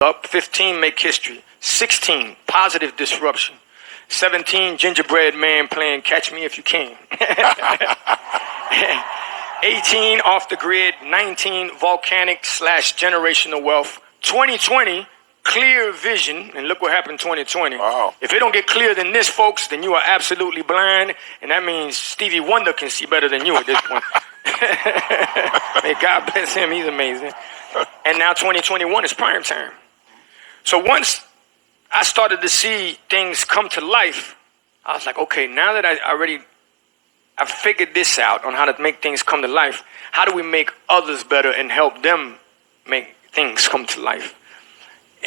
up. 15, make history. 16, positive disruption. 17, gingerbread man playing Catch Me If You Can. 18, off the grid. 19, volcanic / generational wealth. 2020, clear vision. And look what happened in 2020. Wow. If it don't get clearer than this, folks, then you are absolutely blind. And that means Stevie Wonder can see better than you at this point. May God bless him. He's amazing. And now 2021 is prime time. So once I started to see things come to life, I was like, okay, now that I figured this out on how to make things come to life, how do we make others better and help them make things come to life?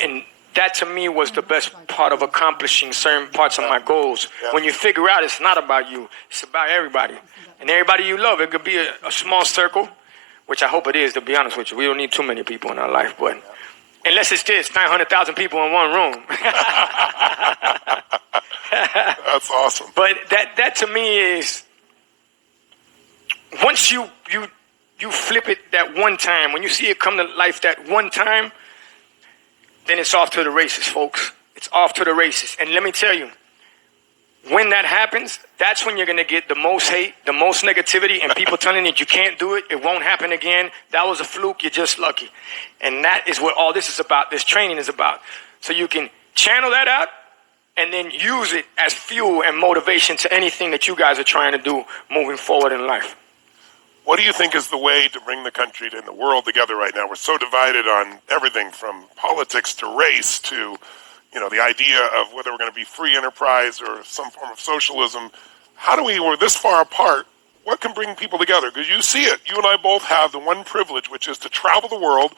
And that to me was the best part of accomplishing certain parts of my goals. When you figure out it's not about you, it's about everybody. And everybody you love. It could be a small circle, which I hope it is, to be honest with you. We don't need too many people in our life, but unless it's this, 900,000 people in one room. That's awesome. But that to me is, once you flip it that one time, when you see it come to life that one time, then it's off to the races, folks. It's off to the races. And let me tell you, when that happens, that's when you're going to get the most hate, the most negativity, and people telling you you can't do it, it won't happen again, that was a fluke, you're just lucky. And that is what all this is about, this training is about. So you can channel that out and then use it as fuel and motivation to anything that you guys are trying to do moving forward in life. What do you think is the way to bring the country and the world together right now? We're so divided on everything from politics to race to, the idea of whether we're going to be free enterprise or some form of socialism. We're this far apart, what can bring people together? Because you see it. You and I both have the one privilege, which is to travel the world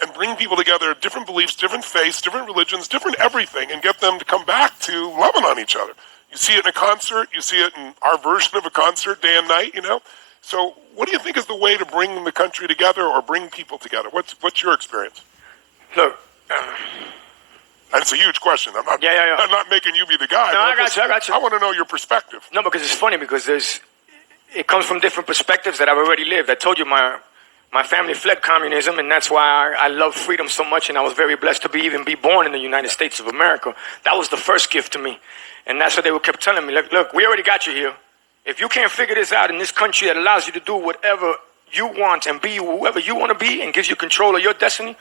and bring people together, different beliefs, different faiths, different religions, different everything, and get them to come back to loving on each other. You see it in a concert. You see it in our version of a concert day and night, So what do you think is the way to bring the country together or bring people together? What's your experience? Look, and it's a huge question. I'm not making you be the guy. No, I got you. I want to know your perspective. No, because it's funny because it comes from different perspectives that I've already lived. I told you my family fled communism, and that's why I love freedom so much, and I was very blessed to be born in the United States of America. That was the first gift to me. And that's what they kept telling me. Look, we already got you here. If you can't figure this out in this country that allows you to do whatever you want and be whoever you want to be and gives you control of your destiny,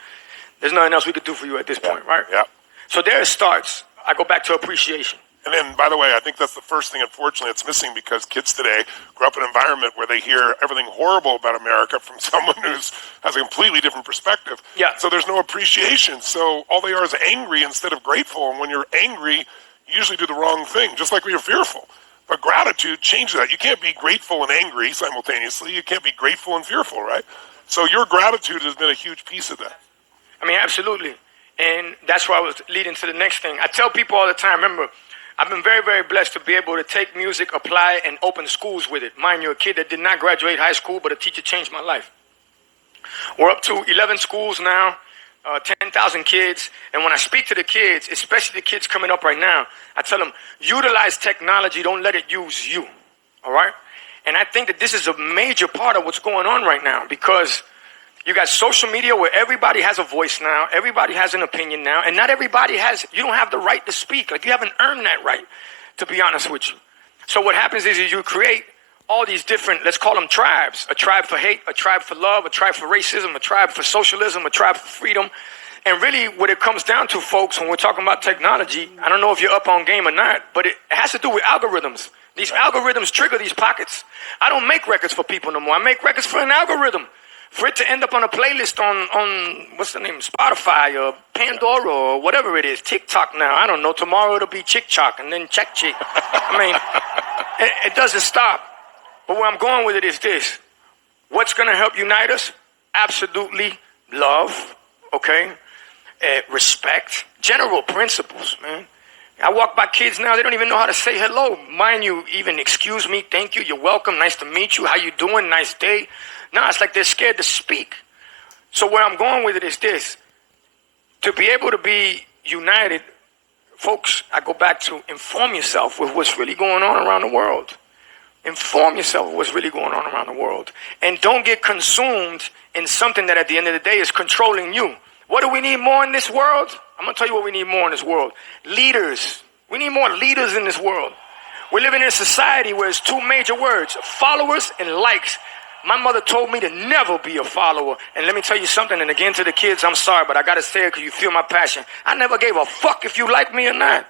there's nothing else we could do for you at this point, right? Yeah. So there it starts. I go back to appreciation. And then, by the way, I think that's the first thing, unfortunately, that's missing because kids today grew up in an environment where they hear everything horrible about America from someone who has a completely different perspective. Yeah. So there's no appreciation. So all they are is angry instead of grateful. And when you're angry, you usually do the wrong thing, just like when you're fearful. But gratitude changes that. You can't be grateful and angry simultaneously. You can't be grateful and fearful, right? So your gratitude has been a huge piece of that. I mean, absolutely. And that's why I was leading to the next thing. I tell people all the time, remember, I've been very, very blessed to be able to take music, apply, and open schools with it. Mind you, a kid that did not graduate high school, but a teacher changed my life. We're up to 11 schools now, 10,000 kids. And when I speak to the kids, especially the kids coming up right now, I tell them, utilize technology, don't let it use you, all right? And I think that this is a major part of what's going on right now because you got social media where everybody has a voice now, everybody has an opinion now, and not everybody you don't have the right to speak. Like, you haven't earned that right, to be honest with you. So what happens is you create all these different, let's call them tribes, a tribe for hate, a tribe for love, a tribe for racism, a tribe for socialism, a tribe for freedom. And really what it comes down to, folks, when we're talking about technology, I don't know if you're up on game or not, but it has to do with algorithms. These algorithms trigger these pockets. I don't make records for people no more. I make records for an algorithm. For it to end up on a playlist on what's the name, Spotify or Pandora or whatever it is, TikTok now. I don't know. Tomorrow it'll be Chick Chock and then Check Chick. I mean, it doesn't stop. But where I'm going with it is this. What's going to help unite us? Absolutely love, okay? Respect. General principles, man. I walk by kids now, they don't even know how to say hello. Mind you, even excuse me, thank you, you're welcome, nice to meet you, how you doing, nice day. Now it's like they're scared to speak. So where I'm going with it is this. To be able to be united, folks, I go back to inform yourself with what's really going on around the world. Inform yourself with what's really going on around the world. And don't get consumed in something that at the end of the day is controlling you. What do we need more in this world? I'm going to tell you what we need more in this world. Leaders. We need more leaders in this world. We're living in a society where it's two major words, followers and likes. My mother told me to never be a follower. And let me tell you something, and again to the kids, I'm sorry, but I got to say it because you feel my passion. I never gave a fuck if you like me or not.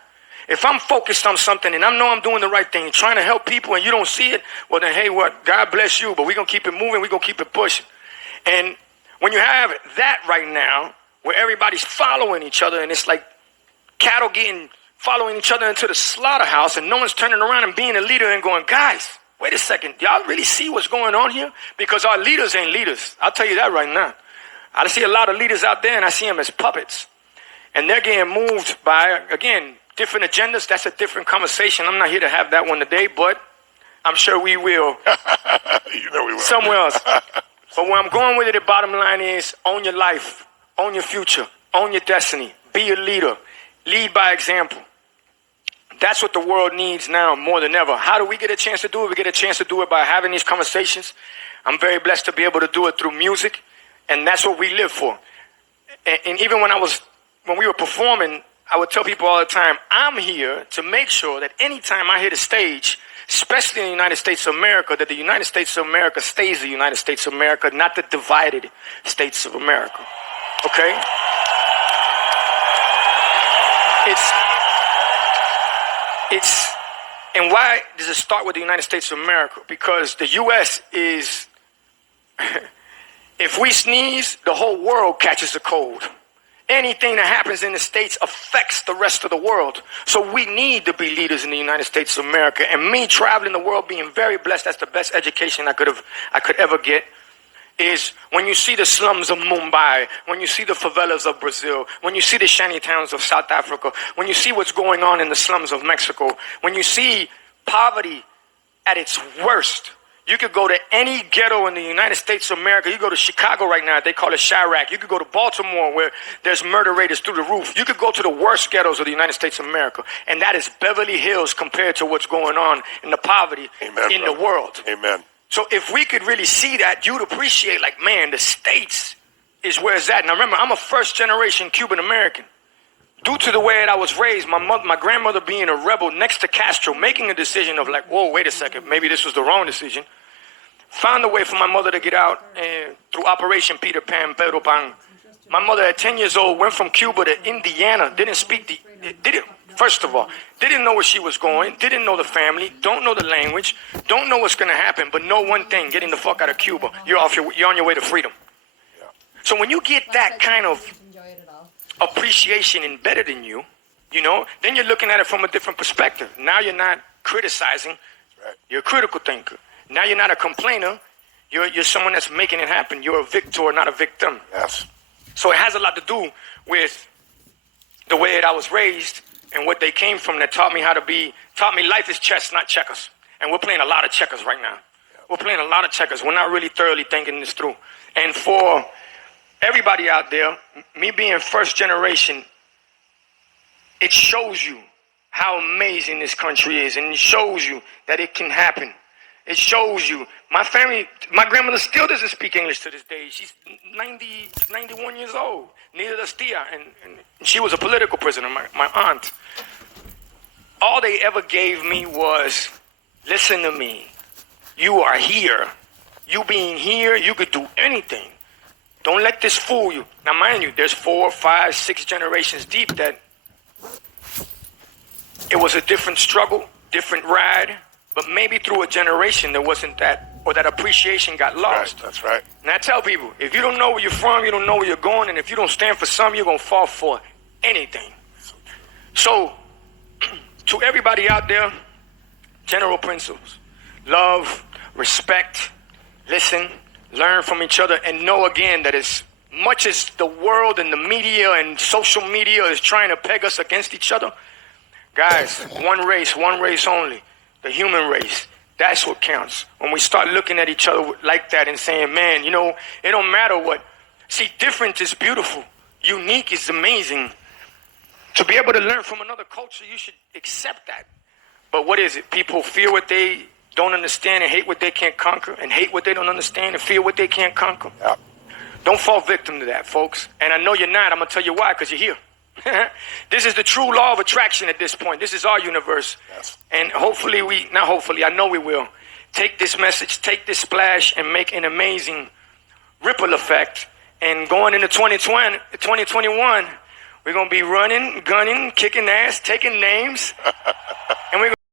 If I'm focused on something and I know I'm doing the right thing, trying to help people, and you don't see it, well then, hey, what? God bless you, but we're going to keep it moving. We're going to keep it pushing. And when you have that right now, where everybody's following each other, and it's like cattle following each other into the slaughterhouse, and no one's turning around and being a leader and going, guys, wait a second, y'all really see what's going on here? Because our leaders ain't leaders. I'll tell you that right now. I see a lot of leaders out there, and I see them as puppets. And they're getting moved by, again, different agendas. That's a different conversation. I'm not here to have that one today, but I'm sure we will. You know we will. Somewhere else. But where I'm going with it, the bottom line is own your life, own your future, own your destiny, be a leader, lead by example. That's what the world needs now more than ever. How do we get a chance to do it? We get a chance to do it by having these conversations. I'm very blessed to be able to do it through music, and that's what we live for. And even when we were performing, I would tell people all the time, I'm here to make sure that anytime I hit a stage, especially in the United States of America, that the United States of America stays the United States of America, not the divided States of America. Okay? And why does it start with the United States of America? Because the U.S. is, if we sneeze, the whole world catches a cold. Anything that happens in the States affects the rest of the world. So we need to be leaders in the United States of America. And me traveling the world, being very blessed, that's the best education I could ever get, is when you see the slums of Mumbai, when you see the favelas of Brazil, when you see the shanty towns of South Africa, when you see what's going on in the slums of Mexico, when you see poverty at its worst. You could go to any ghetto in the United States of America. You go to Chicago right now, they call it Chirac. You could go to Baltimore where there's murder rates through the roof. You could go to the worst ghettos of the United States of America. And that is Beverly Hills compared to what's going on in the poverty in the world. Amen. So if we could really see that, you'd appreciate, like, man, the States is where it's at. Now remember, I'm a first generation Cuban American. Due to the way that I was raised, my grandmother being a rebel next to Castro, making a decision of like, whoa, wait a second, maybe this was the wrong decision. Found a way for my mother to get out through Operation Peter Pan, Pedro Pan. My mother at 10 years old went from Cuba to Indiana, first of all, didn't know where she was going, didn't know the family, don't know the language, don't know what's going to happen, but know one thing, getting the fuck out of Cuba, you're on your way to freedom. So when you get that kind of appreciation embedded in you, then you're looking at it from a different perspective. Now you're not criticizing, you're a critical thinker. Now you're not a complainer, you're someone that's making it happen. You're a victor, not a victim. Yes. So it has a lot to do with the way that I was raised and what they came from that taught me life is chess, not checkers. And we're playing a lot of checkers right now. We're playing a lot of checkers. We're not really thoroughly thinking this through. And for everybody out there, me being first generation, it shows you how amazing this country is. And it shows you that it can happen. It shows you. My grandmother still doesn't speak English to this day. She's 91 years old. Neither does Tia. And she was a political prisoner, my aunt. All they ever gave me was, listen to me. You are here. You being here, you could do anything. Don't let this fool you. Now, mind you, there's 4, 5, 6 generations deep that it was a different struggle, different ride. But maybe through a generation there wasn't that, or that appreciation got lost. Right, that's right. And I tell people, if you don't know where you're from, you don't know where you're going, and if you don't stand for something, you're going to fall for anything. So, to everybody out there, general principles. Love, respect, listen, learn from each other, and know again that as much as the world and the media and social media is trying to peg us against each other, guys, one race only. The human race, that's what counts. When we start looking at each other like that and saying, man, it don't matter what. See, different is beautiful. Unique is amazing. To be able to learn from another culture, you should accept that. But what is it? People fear what they don't understand and hate what they can't conquer, and hate what they don't understand and fear what they can't conquer. Yeah. Don't fall victim to that, folks. And I know you're not. I'm going to tell you why, because you're here. This is the true law of attraction at this point. This is our universe. Yes. And hopefully not hopefully, I know we will, take this message, take this splash, and make an amazing ripple effect. And going into 2021, we're going to be running, gunning, kicking ass, taking names. And we're